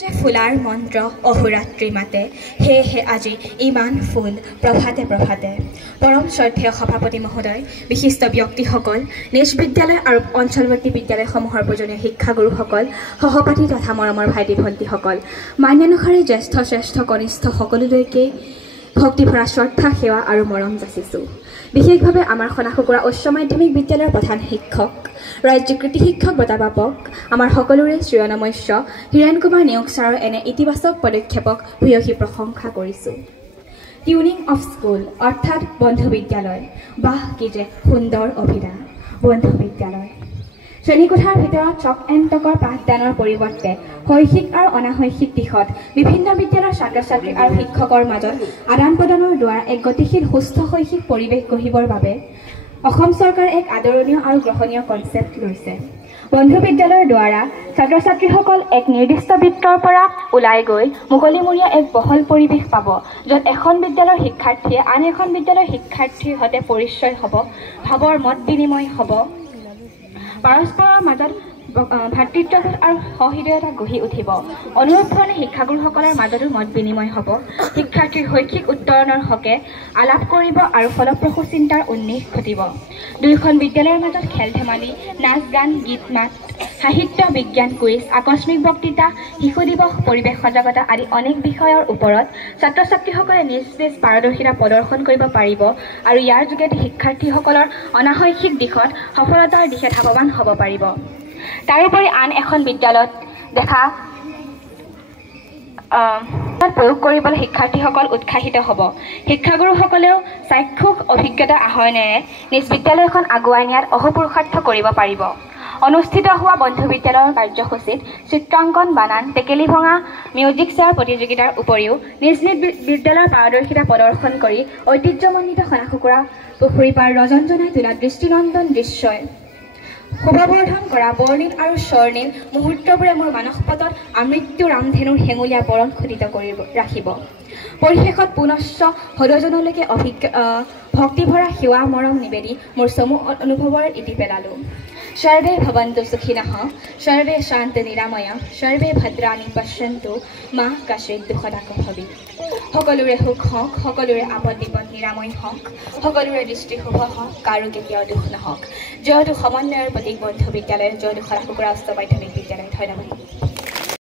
ফুলাৰ মন্ত্ৰ অহোৰাত্ৰি মাতে সেয়েহে আজি ইমান ফুল প্ৰভাতে প্ৰভাতে। পৰম শ্ৰদ্ধেয় সভাপতি মহোদয়, বিশিষ্ট ব্যক্তিসকল, নিজ বিদ্যালয় আৰু অঞ্চলৱৰ্তী বিদ্যালয়সমূহৰ পূজনীয় শিক্ষাগুৰুসকল, সহপাঠী তথা মৰমৰ ভাইটি ভণ্টিসকল, মান্যানুসাৰে জ্যেষ্ঠ শ্ৰেষ্ঠ কনিষ্ঠ সকলোলৈকে ভক্তিভৰা শ্ৰদ্ধা সেৱা আৰু মৰম যাচিছোঁ। বিশেষভাৱে আমাৰ খনাখুকুৰা উচ্চ মাধ্যমিক বিদ্যালয়ৰ প্ৰধান শিক্ষক, ৰাজ্যিক কৃতি শিক্ষক বঁটাপ্ৰাপক আমাৰ সকলোৰে চিৰনমস্য হীৰেণ কুমাৰ নেওগ ছাৰৰ এনে ইতিবাচক পদক্ষেপক ভূয়সী প্ৰশংসা কৰিছোঁ। টিউনিং অফ স্কুল অৰ্থাৎ বন্ধু বিদ্যালয়, বাহ কি যে সুন্দৰ অভিধান। বন্ধু বিদ্যালয় শ্ৰেণীকোঠাৰ ভিতৰত চক এণ্ড টকৰ পাঠদানৰ পৰিৱৰ্তে শৈক্ষিক আৰু অনাশৈক্ষিক দিশত বিভিন্ন বিদ্যালয়ৰ ছাত্ৰ ছাত্ৰী আৰু শিক্ষকৰ মাজত আদান প্ৰদানৰ দ্বাৰা এক গতিশীল সুস্থ শৈক্ষিক পৰিৱেশ গঢ়িবৰ বাবে অসম চৰকাৰে এক আদৰণীয় আৰু গ্ৰহণীয় কনচেপ্ট লৈছে। বন্ধু বিদ্যালয়ৰ দ্বাৰা ছাত্ৰ ছাত্ৰীসকল এক নিৰ্দিষ্ট বৃত্তৰ পৰা ওলাই গৈ মুকলিমূৰীয়া এক বহল পৰিৱেশ পাব, য'ত এখন বিদ্যালয়ৰ শিক্ষাৰ্থীয়ে আন এখন বিদ্যালয়ৰ শিক্ষাৰ্থীৰ সৈতে পৰিচয় হ'ব, ভাৱৰ মত বিনিময় হ'ব, পৰস্পৰৰ মাজত ভাতৃত্ববোধ আৰু সহৃদয়তা গঢ়ি উঠিব। অনুৰূপ ধৰণে শিক্ষাগুৰুসকলৰ মাজতো মত বিনিময় হ'ব, শিক্ষাৰ্থীৰ শৈক্ষিক উত্তৰণৰ হকে আলাপ কৰিব আৰু ফলপ্ৰসূ চিন্তাৰ উন্মেষ ঘটিব। দুয়োখন বিদ্যালয়ৰ মাজত খেল ধেমালি, নাচ গান, গীত মাত, সাহিত্য, বিজ্ঞান কুইজ, আকস্মিক বক্তৃতা, শিশু দিৱস, পৰিৱেশ সজাগতা আদি অনেক বিষয়ৰ ওপৰত ছাত্ৰ ছাত্ৰীসকলে নিজ নিজ পাৰদৰ্শিতা প্ৰদৰ্শন কৰিব পাৰিব আৰু ইয়াৰ যোগেদি শিক্ষাৰ্থীসকলৰ অনাশৈক্ষিক দিশত সফলতাৰ দিশে ধাৱমান হ'ব পাৰিব। তাৰোপৰি আন এখন বিদ্যালয়ত দেখা প্ৰয়োগ কৰিবলৈ শিক্ষাৰ্থীসকল উৎসাহিত হ'ব। শিক্ষাগুৰুসকলেও চাক্ষুষ অভিজ্ঞতা আহৰণেৰে নিজ বিদ্যালয়খন আগুৱাই নিয়াত অহোপুৰুষাৰ্থ কৰিব পাৰিব। অনুষ্ঠিত হোৱা বন্ধু বিদ্যালয়ৰ কাৰ্যসূচীত চিত্ৰাংকন, বানান, টেকেলি ভঙা, মিউজিক চেয়াৰ প্ৰতিযোগিতাৰ উপৰিও নিজ নিজ বিদ্যালয়ৰ পাৰদৰ্শিতা প্ৰদৰ্শন কৰি ঐতিহ্যমণ্ডিত খনাখুকুৰা পুখুৰী পাৰ ৰজনজনাই তোলা দৃষ্টিনন্দন দৃশ্যই শোভাবৰ্ধন কৰা বৰ্ণিল আৰু স্বৰ্ণিল মুহূৰ্তবোৰে মোৰ মানসপটত আমৃত্যু ৰামধেনুৰ হেঙুলীয়া বৰণ খোদিত কৰি ৰাখিব। পৰিশেষত পুনশ্চ হৃদয়জনলৈকে ভক্তিভৰা সেৱা মৰম নিবেদি মোৰ চমু অনুভৱৰ ইতি পেলালোঁ। সৰ্বে ভৱন্তু সুখিনঃ, সৰ্বে শান্তি নিৰাময়, সৰ্বে ভদ্ৰাণি পশ্যন্তু, মা কশ্চিৎ দুঃখদাক ভৱেৎ। সকলোৰে সুখ হওক, সকলোৰে আপদ বিপদ নিৰাময় হওক, সকলোৰে দৃষ্টি শুভ হওক, কাৰো কেতিয়াও দুখ নহওক। জয়টো সমন্বয়ৰ প্ৰতীক বন্ধু বিদ্যালয়, জয়টো খনাখুকুৰা উচ্চ মাধ্যমিক বিদ্যালয়। ধন্যবাদ।